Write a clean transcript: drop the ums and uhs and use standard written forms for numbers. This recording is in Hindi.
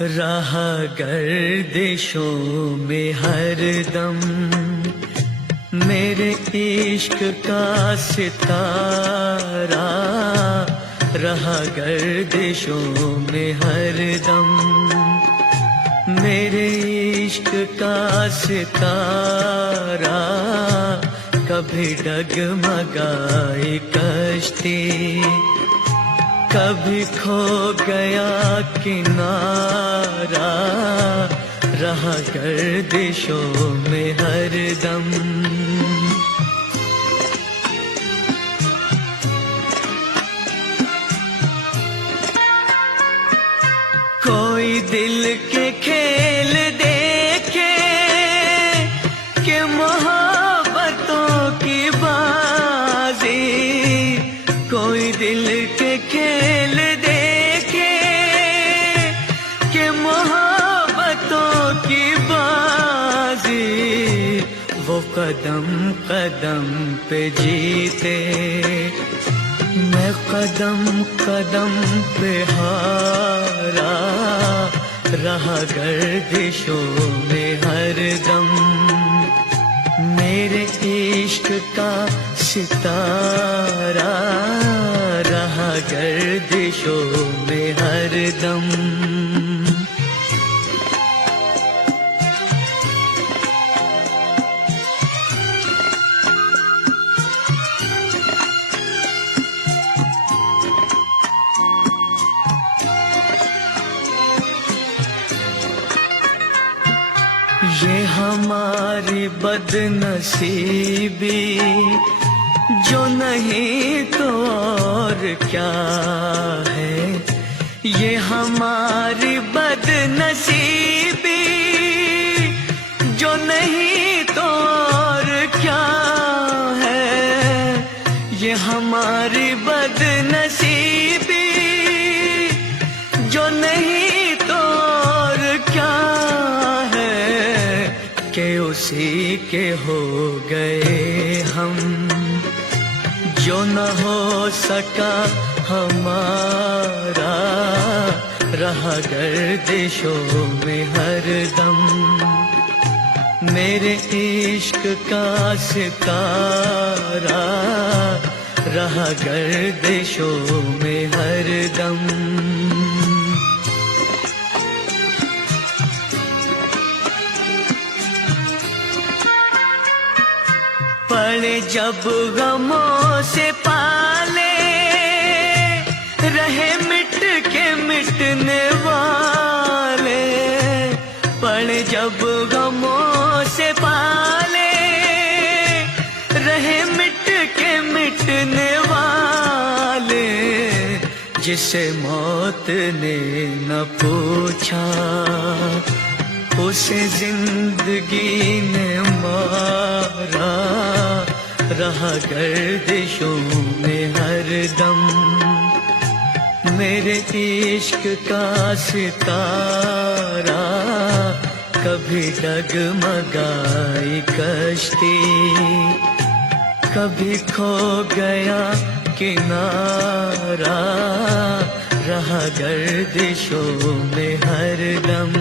रहा गर्दिशों में हरदम मेरे इश्क का सितारा, रहा गर्दिशों में हरदम मेरे इश्क का सितारा। कभी डगमगाई कश्ती, कभी खो गया किनारा, रहा गर्दिशों में हरदम। कोई दिल के खेल देखे कि मोहब्बतों की बाजी, कोई दिल के खेल देखे कि मोहब्बतों की बाजी, वो कदम कदम पे जीते, मैं कदम कदम पे हारा, रहा गर्दिशों में हरदम मेरे इश्क का सितारा, रहा गर्दिशों में हरदम। ये हमारी बदनसीबी, जो नहीं तो और क्या है। ये हमारी बदनसीबी, जो नहीं तो और क्या है। ये हमारी बदनसीबी, जो नहीं तो और क्या है, कि उसी के हो गए हम, जो न हो सका हमारा, रहा गर्दिशों में हरदम मेरे इश्क का सितारा, रहा गर्दिशों में हरदम। पड़े जब गमों से पाले, रहे मिट के मिटने वाले, पड़े जब गमों से पाले, रहे मिट के मिटने वाले, जिसे मौत ने न पूछा उसे जिंदगी ने मारा, रहा गर्दिशों में हरदम मेरे इश्क का सितारा। कभी डगमगाई कश्ती, कभी खो गया किनारा, रहा गर्दिशों में हरदम।